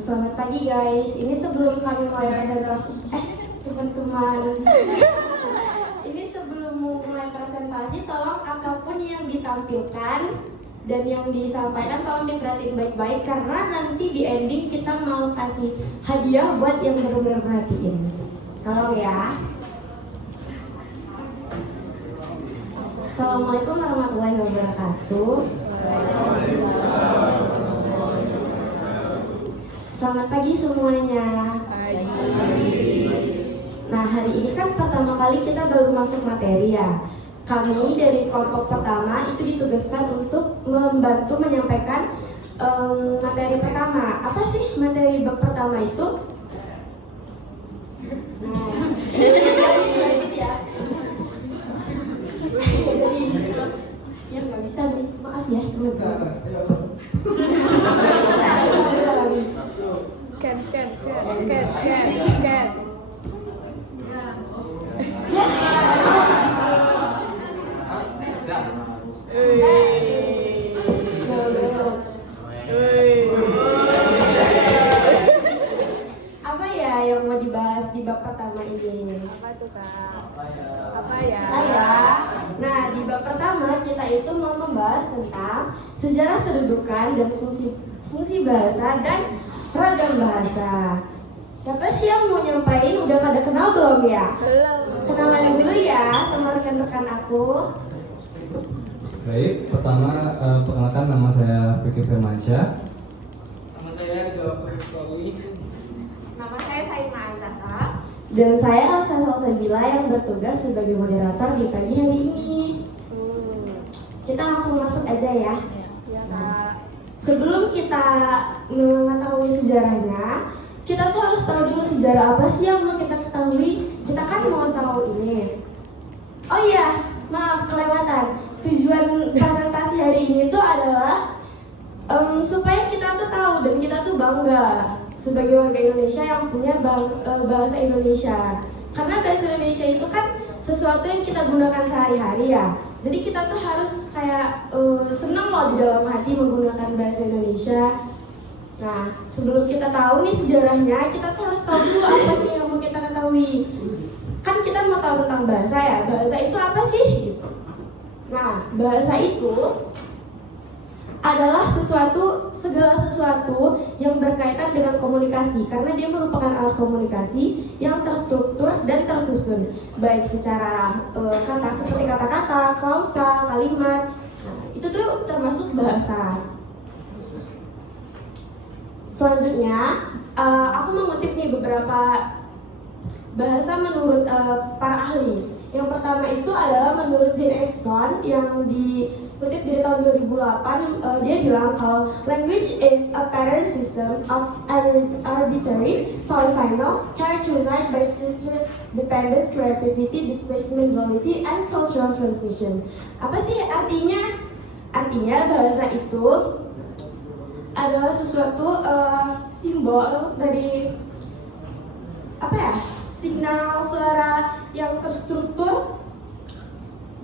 Selamat pagi guys. Ini sebelum kami mulai presentasi, teman-teman. Ini sebelum mulai presentasi, tolong apapun yang ditampilkan dan yang disampaikan tolong diperhatiin baik-baik karena nanti di ending kita mau kasih hadiah buat yang benar-benar perhatiin. Tolong ya. Assalamualaikum warahmatullahi wabarakatuh. Selamat pagi semuanya. Nah, hari ini kan pertama kali kita baru masuk materi ya. Kami dari kelompok pertama itu ditugaskan untuk membantu menyampaikan materi pertama. Apa sih materi bab pertama itu? Ya nggak bisa nih, maaf ya teman-teman. Scan. Apa ya yang mau dibahas di bab pertama ini? Apa tuh Kak? Apa ya? Nah, di bab pertama kita itu mau membahas tentang sejarah kedudukan dan fungsi bahasa dan ragam bahasa. Siapa sih yang mau nyampain? Udah pada kenal belum ya? Belum. Kenalan dulu ya sama rekan-rekan aku. Baik, pertama perkenalkan nama saya Fikri Firmansyah. Nama saya Jawab Rawi. Nama saya Saima Azahra. Dan saya Elsa Salsabila yang bertugas sebagai moderator di pagi hari ini. Kita langsung masuk aja ya. Ya Kak. Sebelum kita mengetahui sejarahnya, kita tuh harus tahu dulu sejarah apa sih yang mau kita ketahui. Kita kan mau tahu ini. Oh iya, maaf kelewatan. Tujuan presentasi hari ini tuh adalah supaya kita tuh tahu dan kita tuh bangga sebagai warga Indonesia yang punya bahasa Indonesia. Karena bahasa Indonesia itu kan sesuatu yang kita gunakan sehari-hari ya. Jadi kita tuh harus kayak senang loh di dalam hati menggunakan bahasa Indonesia. Nah, sebelum kita tahu nih sejarahnya, kita tuh harus tahu dulu apa nih yang mau kita ketahui. Kan kita mau tahu tentang bahasa ya. Bahasa itu apa sih? Gitu. Nah, bahasa itu adalah segala sesuatu yang berkaitan dengan komunikasi karena dia merupakan alat komunikasi yang terstruktur dan tersusun baik secara kata seperti kata-kata, klausa, kalimat. Nah, itu tuh termasuk bahasa. Selanjutnya, aku mengutip nih beberapa bahasa menurut para ahli. Yang pertama itu adalah menurut Jane Eston yang dikutip dari tahun 2008, dia bilang kalau language is a pattern system of arbitrary sound final characterized by structure, dependence, creativity, displacement, duality, and cultural transmission. Apa sih artinya? Artinya bahasa itu adalah sesuatu simbol dari apa ya? Signal suara yang terstruktur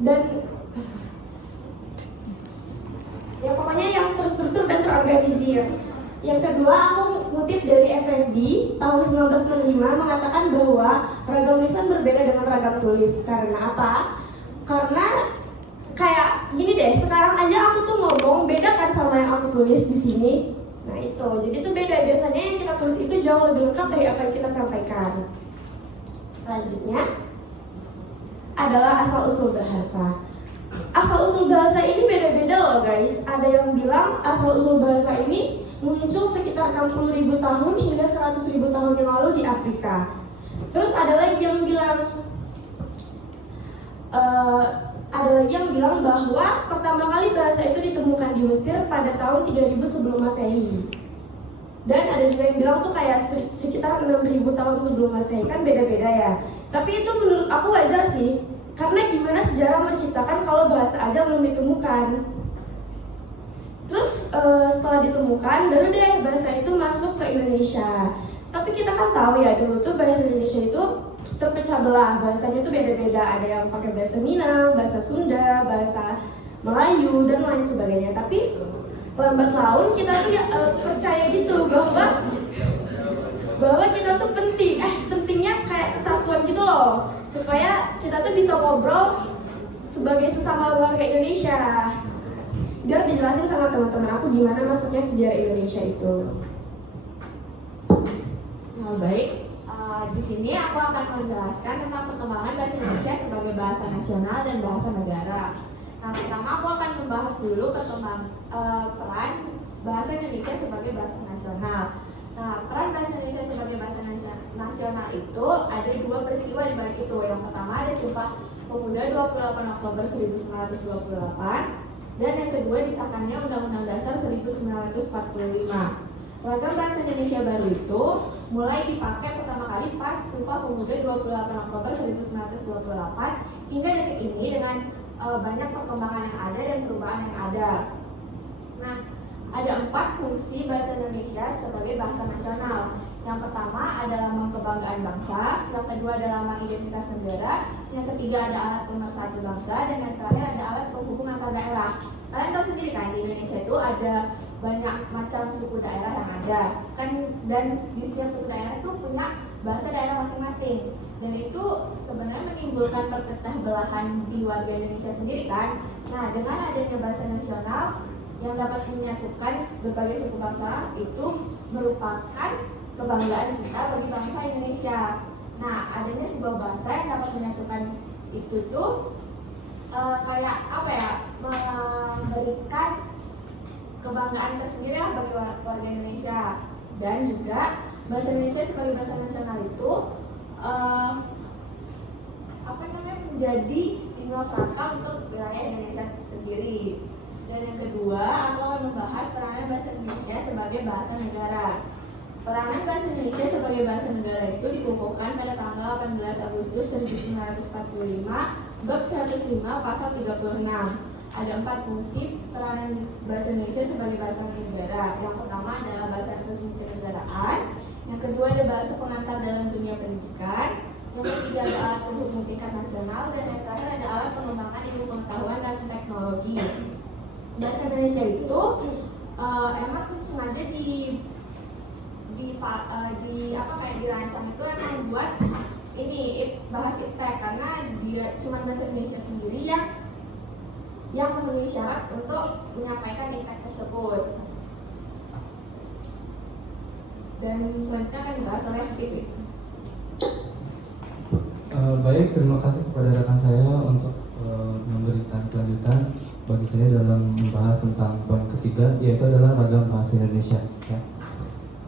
dan ya pokoknya yang terstruktur dan terorganisir. Yang kedua, aku ngutip dari FFB tahun 1965 mengatakan bahwa ragam lisan berbeda dengan ragam tulis. Karena apa? Karena kayak gini deh, sekarang aja aku tuh ngomong beda kan sama yang aku tulis di sini. Nah itu, jadi itu beda. Biasanya yang kita tulis itu jauh lebih lengkap dari apa yang kita sampaikan. Selanjutnya adalah asal-usul bahasa. Asal-usul bahasa ini beda-beda loh guys. Ada yang bilang asal-usul bahasa ini muncul sekitar 60.000 tahun hingga 100.000 tahun yang lalu di Afrika. Terus ada lagi yang bilang bahwa pertama kali bahasa itu ditemukan di Mesir pada tahun 3000 sebelum Masehi. Dan ada juga yang bilang tuh kayak sekitar 6000 tahun sebelum Masehi, kan beda-beda ya. Tapi itu menurut aku wajar sih, karena gimana sejarah menciptakan kalau bahasa aja belum ditemukan. Terus setelah ditemukan, baru deh bahasa itu masuk ke Indonesia. Tapi kita kan tahu ya, dulu tuh bahasa Indonesia itu terpecah belah, bahasanya itu beda-beda. Ada yang pakai bahasa Minang, bahasa Sunda, bahasa Melayu, dan lain sebagainya. Tapi lambat laun kita tuh percaya gitu bahwa kita tuh pentingnya kayak kesatuan gitu loh, supaya kita tuh bisa ngobrol sebagai sesama warga Indonesia. Biar dijelasin sama teman-teman aku gimana masuknya sejarah Indonesia itu. Nah, baik. Di sini aku akan menjelaskan tentang perkembangan bahasa Indonesia sebagai bahasa nasional dan bahasa negara. Nah, pertama aku akan membahas dulu peran bahasa Indonesia sebagai bahasa nasional. Nah, peran bahasa Indonesia sebagai bahasa nasional itu ada dua peristiwa di balik itu. Yang pertama ada Sumpah Pemuda 28 Oktober 1928 dan yang kedua disahkannya Undang-Undang Dasar 1945. Ragam bahasa Indonesia baru itu mulai dipakai pertama kali pas Sumpah Pemuda 28 Oktober 1928 hingga detik ini dengan banyak perkembangan yang ada dan perubahan yang ada. Nah, ada 4 fungsi bahasa Indonesia sebagai bahasa nasional. Yang pertama adalah lambang kebanggaan bangsa, yang kedua adalah lambang identitas negara, yang ketiga ada alat pemersatu bangsa, dan yang terakhir ada alat penghubung antar daerah. Kalian tahu sendiri kan, di Indonesia itu ada banyak macam suku daerah yang ada kan, dan di setiap suku daerah itu punya bahasa daerah masing-masing, dan itu sebenarnya menimbulkan perpecah belahan di warga Indonesia sendiri kan. Nah, dengan adanya bahasa nasional yang dapat menyatukan berbagai suku bangsa itu merupakan kebanggaan kita bagi bangsa Indonesia. Nah, adanya sebuah bahasa yang dapat menyatukan itu tuh kayak apa ya, memberikan kebanggaan tersendiri lah bagi warga Indonesia. Dan juga bahasa Indonesia sebagai bahasa nasional itu menjadi tinggal franka untuk wilayah Indonesia sendiri. Dan yang kedua, aku akan membahas peranan bahasa Indonesia sebagai bahasa negara. Peranan bahasa Indonesia sebagai bahasa negara itu dikukuhkan pada tanggal 18 Agustus 1945 bab 105 pasal 36. Ada 4 fungsi peranan bahasa Indonesia sebagai bahasa negara. Yang pertama adalah bahasa resmi kenegaraan, yang kedua ada bahasa pengantar dalam dunia pendidikan, yang ketiga ada alat penghubung tingkat nasional, dan yang terakhir ada alat pengembangan ilmu pengetahuan dan teknologi. Bahasa Indonesia itu emang sengaja dirancang itu emang buat ini bahasa iptek, karena dia cuma bahasa Indonesia sendiri yang memenuhi syarat untuk menyampaikan iptek tersebut. Dan selanjutnya akan dibahas oleh Fitri. Baik, terima kasih kepada rekan saya untuk memberikan kelanjutan bagi saya dalam membahas tentang poin ketiga, yaitu adalah ragam bahasa Indonesia. Ya.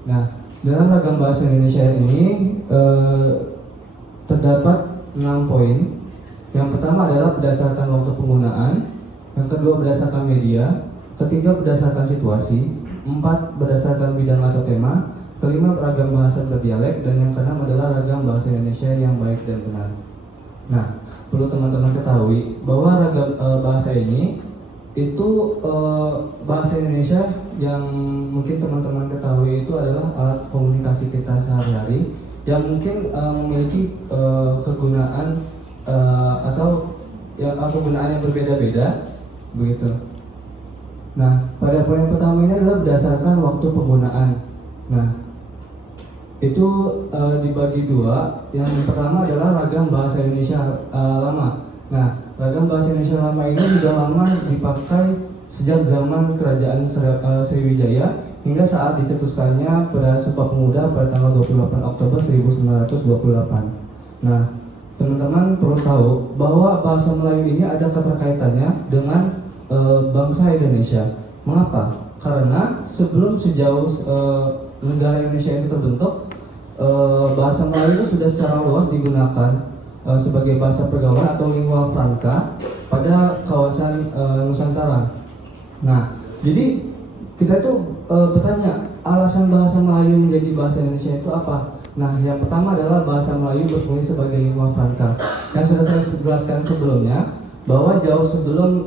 Nah, dalam ragam bahasa Indonesia ini terdapat 6 poin. Yang pertama adalah berdasarkan waktu penggunaan, yang kedua berdasarkan media, ketiga berdasarkan situasi, 4 berdasarkan bidang atau tema, kelima ragam bahasa berdialek, dan yang keenam adalah ragam bahasa Indonesia yang baik dan benar. Nah, perlu teman-teman ketahui bahwa ragam bahasa ini itu bahasa Indonesia yang mungkin teman-teman ketahui itu adalah alat komunikasi kita sehari-hari yang mungkin memiliki kegunaan atau kegunaan yang berbeda-beda begitu. Nah, pada poin pertama ini adalah berdasarkan waktu penggunaan. Nah, itu dibagi 2. Yang pertama adalah ragam bahasa Indonesia lama. Nah, ragam bahasa Indonesia lama ini sudah lama dipakai sejak zaman Kerajaan Sriwijaya hingga saat dicetuskannya pada Sumpah Pemuda pada tanggal 28 Oktober 1928. Nah, teman-teman perlu tahu bahwa bahasa Melayu ini ada keterkaitannya dengan bangsa Indonesia. Mengapa? Karena sebelum sejauh negara Indonesia itu terbentuk, bahasa Melayu itu sudah secara luas digunakan sebagai bahasa pergaulan atau lingua franca pada kawasan Nusantara. Nah, jadi kita itu bertanya alasan bahasa Melayu menjadi bahasa Indonesia itu apa? Nah, yang pertama adalah bahasa Melayu berfungsi sebagai lingua franca. Yang sudah saya jelaskan sebelumnya bahwa jauh sebelum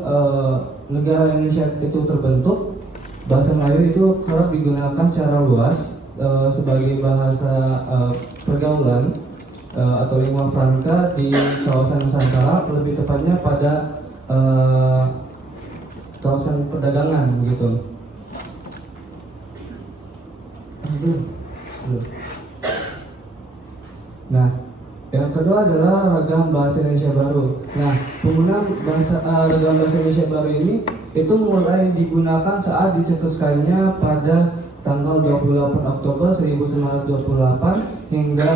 negara Indonesia itu terbentuk, bahasa Melayu itu kerap digunakan secara luas sebagai bahasa pergaulan atau lingua franca di kawasan Nusantara, lebih tepatnya pada kawasan perdagangan gitu. Nah, yang kedua adalah ragam bahasa Indonesia baru. Nah, penggunaan ragam bahasa Indonesia baru ini itu mulai digunakan saat dicetuskannya pada tanggal 28 Oktober 1928 hingga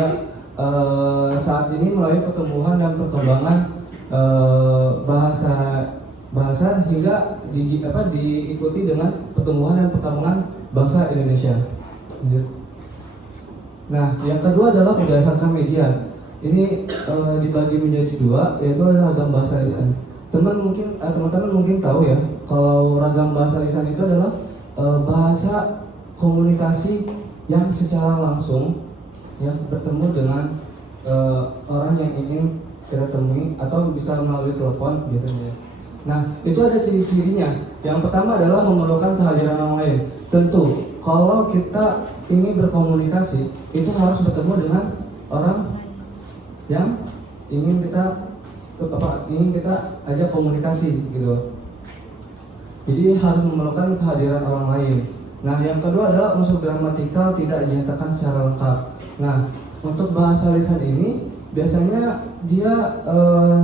saat ini melalui pertumbuhan dan perkembangan bahasa hingga diikuti dengan pertumbuhan dan perkembangan bangsa Indonesia. Nah, yang kedua adalah berdasarkan media. Ini dibagi menjadi dua, yaitu adalah ragam bahasa lisan. Teman-teman mungkin tahu ya, kalau ragam bahasa lisan itu adalah bahasa komunikasi yang secara langsung ya bertemu dengan orang yang ingin kita temui atau bisa melalui telepon biasanya. Nah, itu ada ciri-cirinya. Yang pertama adalah memerlukan kehadiran orang lain. Tentu, kalau kita ingin berkomunikasi, itu harus bertemu dengan orang yang ingin kita ajak komunikasi gitu. Jadi harus memerlukan kehadiran orang lain. Nah, yang kedua adalah unsur gramatikal tidak dinyatakan secara lengkap. Nah, untuk bahasa lisan ini biasanya dia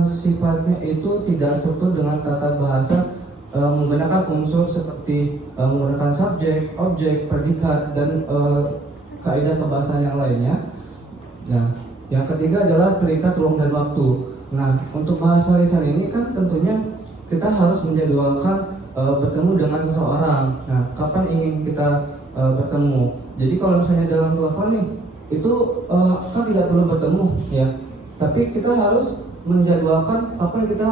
sifatnya itu tidak struktur dengan tata bahasa menggunakan unsur seperti menggunakan subjek, objek, predikat, dan kaidah kebahasaan yang lainnya. Nah, yang ketiga adalah terikat ruang dan waktu. Nah, untuk bahasa lisan ini kan tentunya kita harus menjadwalkan bertemu dengan seseorang. Nah, kapan ingin kita bertemu? Jadi kalau misalnya dalam telepon nih, itu kan tidak perlu bertemu ya. Tapi kita harus menjadwalkan kapan kita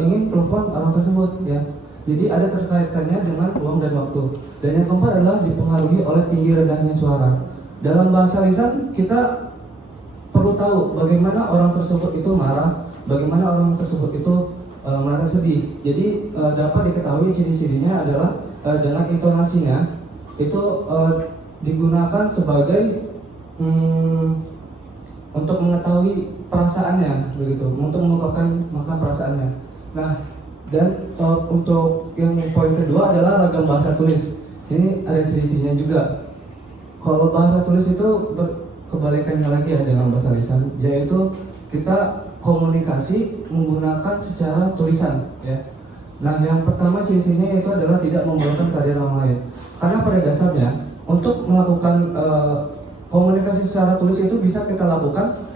ingin telepon orang tersebut ya. Jadi ada terkaitannya dengan ruang dan waktu. Dan yang keempat adalah dipengaruhi oleh tinggi rendahnya suara. Dalam bahasa lisan kita perlu tahu bagaimana orang tersebut itu marah, bagaimana orang tersebut itu merasa sedih. Jadi dapat diketahui ciri-cirinya adalah dengan intonasinya itu digunakan sebagai untuk mengetahui perasaannya begitu, untuk mengungkapkan makna perasaannya. Nah, dan untuk yang poin kedua adalah ragam bahasa tulis. Ini ada ciri-cirinya juga. Kalau bahasa tulis itu kebalikannya lagi ya dengan bahasa lisan, yaitu kita komunikasi menggunakan secara tulisan ya. Nah, yang pertama ciri-cirinya itu adalah tidak memerlukan kehadiran orang lain. Karena pada dasarnya untuk melakukan komunikasi secara tulis itu bisa kita lakukan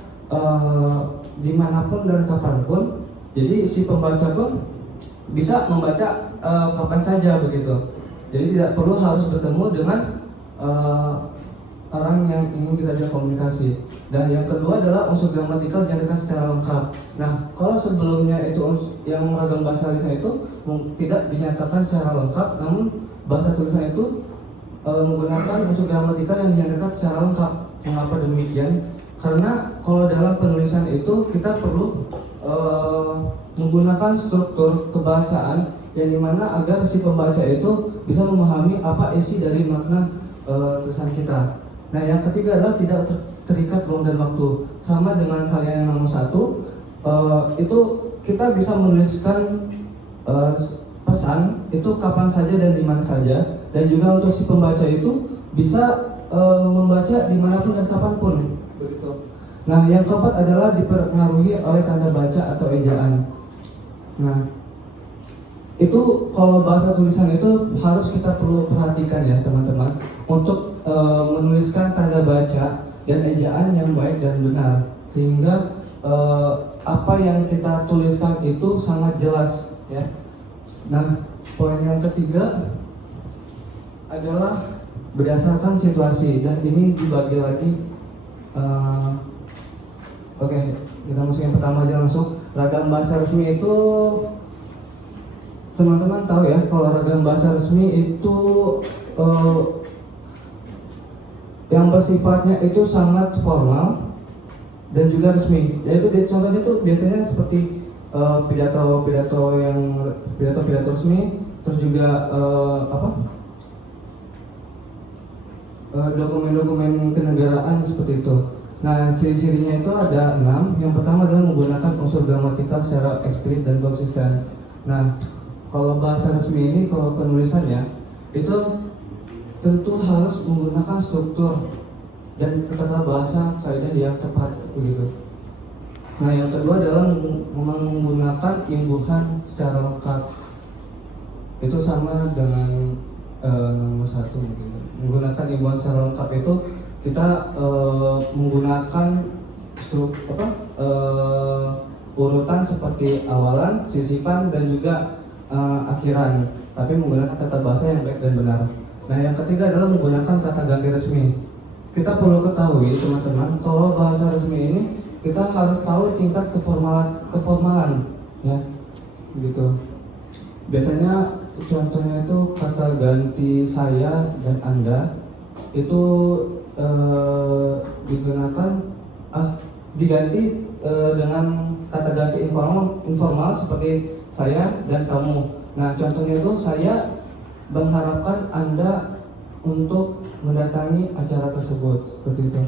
dimanapun dan kapanpun. Jadi si pembaca pun bisa membaca kapan saja begitu. Jadi tidak perlu harus bertemu dengan orang yang ingin kita ajak komunikasi. Dan yang kedua adalah unsur gramatikal dinyatakan secara lengkap. Nah, kalau sebelumnya itu yang ragam bahasa lisan itu tidak dinyatakan secara lengkap, namun bahasa tulisan itu menggunakan unsur gramatikal yang dinyatakan secara lengkap. Mengapa demikian? Karena kalau dalam penulisan itu kita perlu menggunakan struktur kebahasaan yang dimana agar si pembaca itu bisa memahami apa isi dari makna tulisan kita. Nah, yang ketiga adalah tidak terikat ruang dan waktu. Sama dengan kalian yang nomor satu, itu kita bisa menuliskan pesan itu kapan saja dan di mana saja, dan juga untuk si pembaca itu bisa membaca dimanapun dan kapanpun. Begitu. Nah, yang keempat adalah dipengaruhi oleh tanda baca atau ejaan. Nah, itu kalau bahasa tulisan itu harus kita perlu perhatikan ya teman-teman, untuk menuliskan tanda baca dan ejaan yang baik dan benar, sehingga apa yang kita tuliskan itu sangat jelas ya. Nah, poin yang ketiga adalah berdasarkan situasi, dan ini dibagi lagi Oke, kita masuk yang pertama aja langsung. Ragam bahasa resmi itu teman-teman tahu ya, kalau ragam bahasa resmi itu yang bersifatnya itu sangat formal dan juga resmi. Yaitu contohnya itu biasanya seperti pidato resmi, terus juga dokumen-dokumen kenegaraan seperti itu. Nah, ciri-cirinya itu ada 6. Yang pertama adalah menggunakan unsur gramatikal secara eksplisit dan konsisten. Nah, kalau bahasa resmi ini, kalau penulisannya itu tentu harus menggunakan struktur dan tata bahasa kaidah yang tepat begitu. Nah, yang kedua adalah menggunakan imbuhan secara lengkap. Itu sama dengan nomor 1 mungkin. Menggunakan imbuhan secara lengkap itu kita menggunakan urutan seperti awalan, sisipan, dan juga akhiran, tapi menggunakan tata bahasa yang baik dan benar. Nah, yang ketiga adalah menggunakan kata ganti resmi. Kita perlu ketahui teman-teman, kalau bahasa resmi ini kita harus tahu tingkat keformalan, ya, gitu. Biasanya contohnya itu kata ganti saya dan anda itu diganti dengan kata ganti informal seperti saya dan kamu. Nah, contohnya itu saya mengharapkan Anda untuk mendatangi acara tersebut, seperti itu.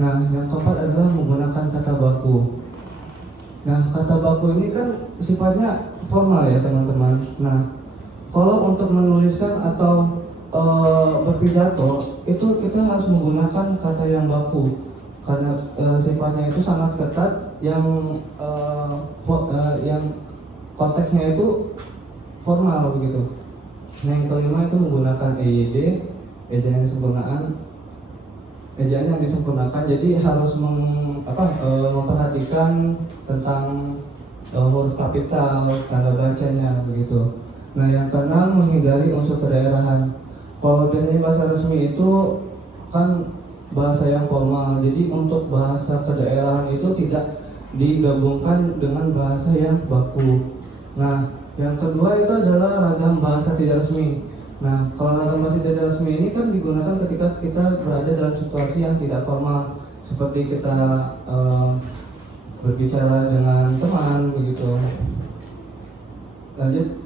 Nah, yang keempat adalah menggunakan kata baku. Nah, kata baku ini kan sifatnya formal ya teman-teman. Nah, kalau untuk menuliskan atau berpidato itu kita harus menggunakan kata yang baku karena sifatnya itu sangat ketat, yang konteksnya itu formal begitu. Nah, yang kelima itu menggunakan EYD, ejaan yang disempurnakan. Jadi harus memperhatikan tentang huruf kapital, tanda bacanya begitu. Nah, yang keenam menghindari unsur kedaerahan. Kalau biasanya bahasa resmi itu kan bahasa yang formal, jadi untuk bahasa kedaerahan itu tidak digabungkan dengan bahasa yang baku. Nah, yang kedua itu adalah ragam bahasa tidak resmi. Nah, kalau ragam bahasa tidak resmi ini kan digunakan ketika kita berada dalam situasi yang tidak formal, seperti kita berbicara dengan teman begitu. Lanjut.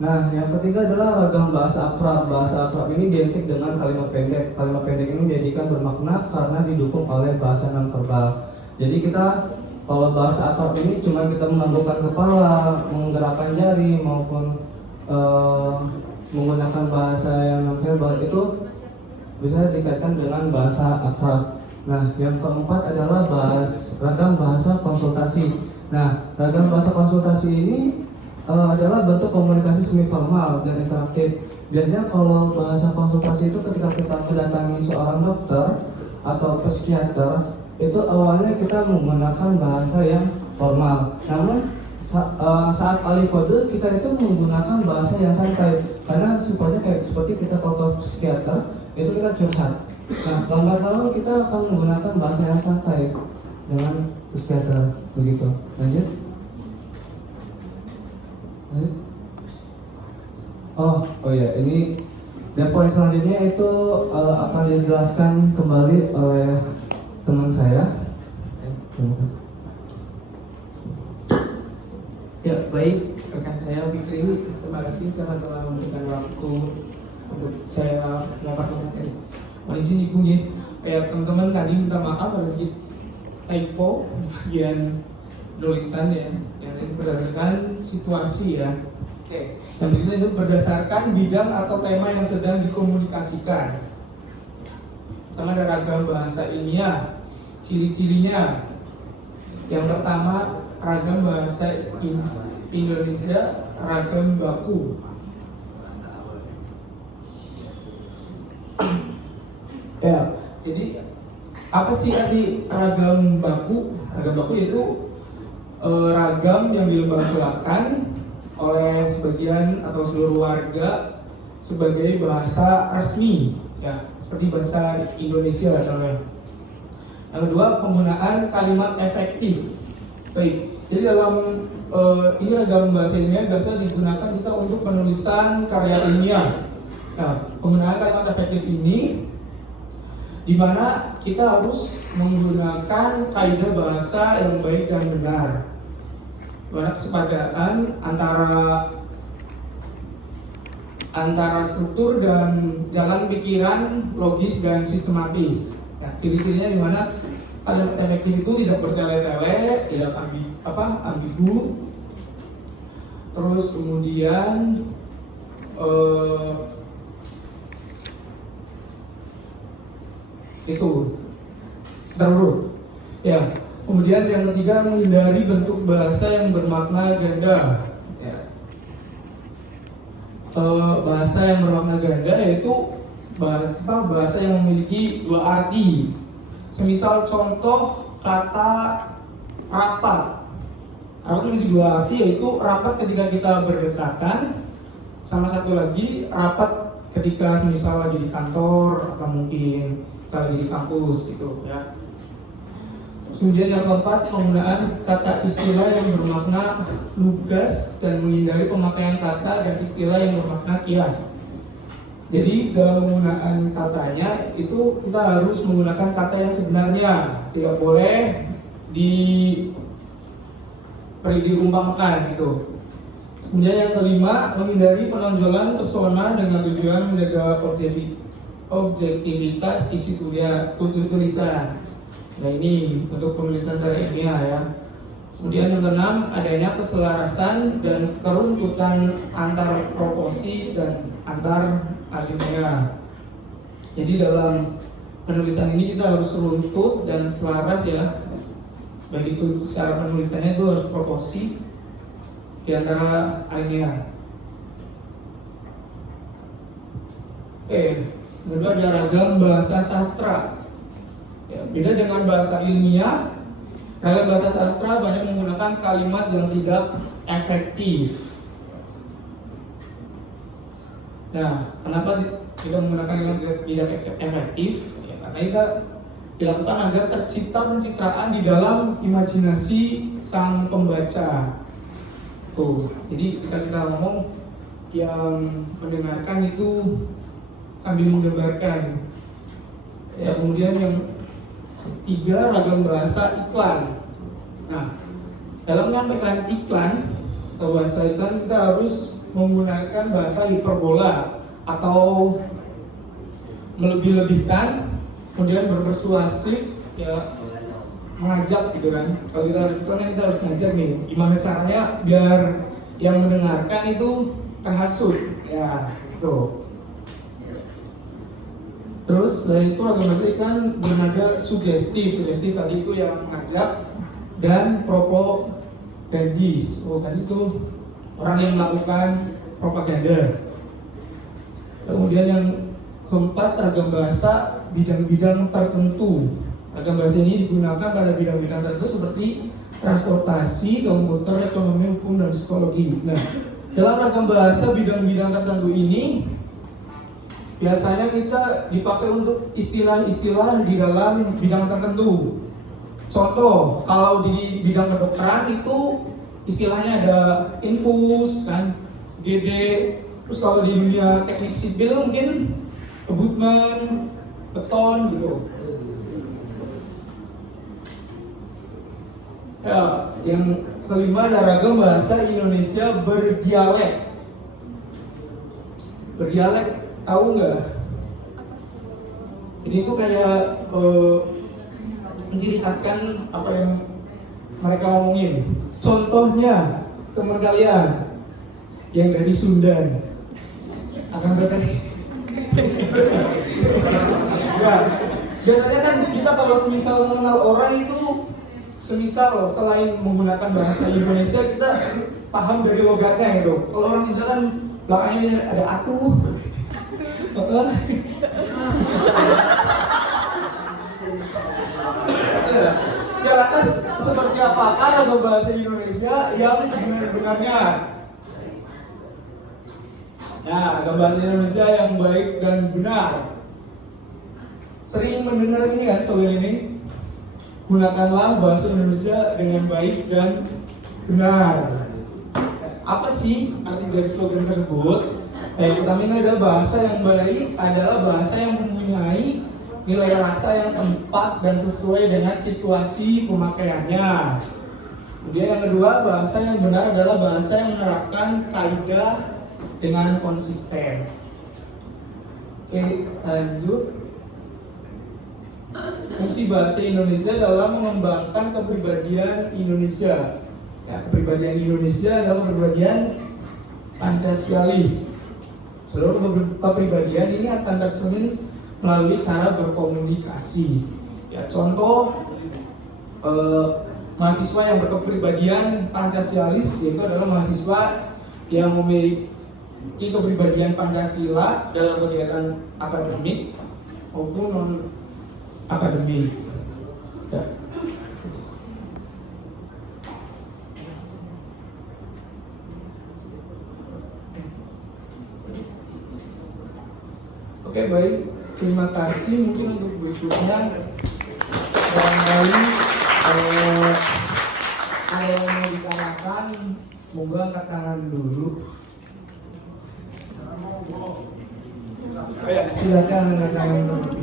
Nah, yang ketiga adalah ragam bahasa akrab. Bahasa akrab ini identik dengan kalimat pendek. Kalimat pendek ini dijadikan bermakna karena didukung oleh bahasa non-verbal. Jadi kita kalau bahasa akrab ini cuma kita menganggukkan kepala, menggerakkan jari maupun menggunakan bahasa yang non-verbal itu bisa dikaitkan dengan bahasa akrab. Nah, yang keempat adalah ragam bahasa konsultasi. Nah, ragam bahasa konsultasi ini adalah bentuk komunikasi semi formal dan interaktif. Biasanya kalau bahasa konsultasi itu ketika kita mendatangi seorang dokter atau psikiater, itu awalnya kita menggunakan bahasa yang formal. Namun saat alih kode kita itu menggunakan bahasa yang santai, karena sifatnya kayak seperti kita kalau ke psikiater itu kita curhat. Nah, lambat laun kita akan menggunakan bahasa yang santai dengan psikiater begitu. Lanjut. Oh ya, ini dan poin selanjutnya itu akan dijelaskan kembali oleh teman saya. Terima kasih. Ya, baik, rekan saya Fikri, terima kasih karena telah memberikan waktu untuk saya mendapatkan materi. Di sini bunyi, teman-teman tadi minta maaf ada sedikit typo bagian tulisan ya, yang ini berdasarkan situasi ya. Oke, yang berikutnya itu berdasarkan bidang atau tema yang sedang dikomunikasikan. Pertama ada ragam bahasa ilmiah, ciri-cirinya. Yang pertama ragam bahasa Indonesia, ragam baku. Ya, jadi apa sih arti ragam baku? Ragam baku yaitu ragam yang dilembagakan oleh sebagian atau seluruh warga sebagai bahasa resmi, ya, seperti bahasa Indonesia namanya. Yang kedua, penggunaan kalimat efektif. Baik, jadi ini dalam bahasa ilmiah biasa digunakan kita untuk penulisan karya ilmiah. Nah, penggunaan kalimat efektif ini di mana kita harus menggunakan kaidah bahasa yang baik dan benar. Mana kesepakatan antara struktur dan jalan pikiran logis dan sistematis. Nah, ciri-cirinya di mana kalimat efektif itu tidak bertele-tele, tidak ambigu. Terus kemudian itu terurut. Ya. Kemudian yang ketiga, menghindari bentuk bahasa yang bermakna ganda. Ya. Bahasa yang bermakna ganda yaitu bahasa yang memiliki dua arti. Semisal contoh kata rapat. Rapat memiliki dua arti, yaitu rapat ketika kita berdekatan, sama satu lagi rapat ketika semisal lagi di kantor atau mungkin kita lagi di kampus gitu ya. Kemudian yang keempat, penggunaan kata istilah yang bermakna lugas dan menghindari pemakaian kata dan istilah yang bermakna kias. Jadi dalam penggunaan katanya itu kita harus menggunakan kata yang sebenarnya, tidak boleh diumpamakan gitu. Kemudian yang kelima, menghindari penonjolan pesona dengan tujuan menjaga objektivitas isi tulisan. Nah ini untuk penulisan karya ilmiah ya. Kemudian yang keenam, adanya keselarasan dan keruntutan antar proporsi dan antar alinea. Jadi dalam penulisan ini kita harus runtut dan selaras ya. Baik itu secara penulisannya itu harus proporsi di antara alinea. Kedua ada ragam bahasa sastra. Ya, beda dengan bahasa ilmiah, ragam bahasa sastra banyak menggunakan kalimat yang tidak efektif. Nah, kenapa tidak menggunakan kalimat tidak efektif? Ya, karena kita dilakukan agar tercipta pencitraan di dalam imajinasi sang pembaca. Tuh, jadi kita ngomong yang mendengarkan itu sambil menggambarkan. Ya, kemudian yang ketiga, ragam bahasa iklan. Nah, dalam menyampaikan iklan atau bahasa iklan kita harus menggunakan bahasa hiperbola atau melebih-lebihkan, kemudian berpersuasif, ya mengajak gitu kan. Kalau kita harus ngajak nih, gimana caranya biar yang mendengarkan itu terhasut, ya gitu. Terus selain itu ragam bahasa iklan bernada sugestif tadi itu yang mengajak, dan propagandis. Propagandis itu orang yang melakukan propaganda. Kemudian yang keempat, ragam bahasa bidang-bidang tertentu. Ragam bahasa ini digunakan pada bidang-bidang tertentu seperti transportasi, komputer, ekonomi, hukum, dan psikologi. Nah, dalam ragam bahasa bidang-bidang tertentu ini biasanya kita dipakai untuk istilah-istilah di dalam bidang tertentu. Contoh, kalau di bidang kedokteran itu istilahnya ada infus kan, GD. Terus kalau di dunia teknik sipil mungkin abutmen, beton gitu. Ya, yang kelima ada ragam bahasa Indonesia berdialek. Berdialek tahu nggak? Ini tuh kayak menciri khaskan apa yang mereka omongin. Contohnya teman kalian yang dari Sunda akan bertanya. Ya, biasanya kan kita kalau semisal mengenal orang itu, semisal selain menggunakan bahasa Indonesia kita paham dari logatnya gitu. Kalau orang kita kan belakangnya ada atuh. Ya lantas seperti apakah ragam bahasa Indonesia yang sebenarnya? Nah, ragam bahasa Indonesia yang baik dan benar. sering mendengar ini kan soal ini, gunakanlah bahasa Indonesia dengan baik dan benar. Apa sih arti dari slogan tersebut? Yang pertama ini adalah bahasa yang baik adalah bahasa yang mempunyai nilai rasa yang tepat dan sesuai dengan situasi pemakaiannya. Kemudian yang kedua, bahasa yang benar adalah bahasa yang menerapkan kaidah dengan konsisten. Oke, lanjut. Fungsi bahasa Indonesia dalam mengembangkan kepribadian Indonesia. Ya, kepribadian Indonesia adalah kepribadian Pancasialis. Seluruh kepribadian ini akan tercermin melalui cara berkomunikasi. Ya, contoh mahasiswa yang berkepribadian Pancasialis yaitu adalah mahasiswa yang memiliki kepribadian Pancasila dalam kegiatan akademik maupun non akademik. Ya. Oke, baik, terima kasih. Mungkin untuk berikutnya barangkali ada yang mau ditanyakan, monggo angkat tangan dulu. Oh ya, silakan angkat tangan dulu.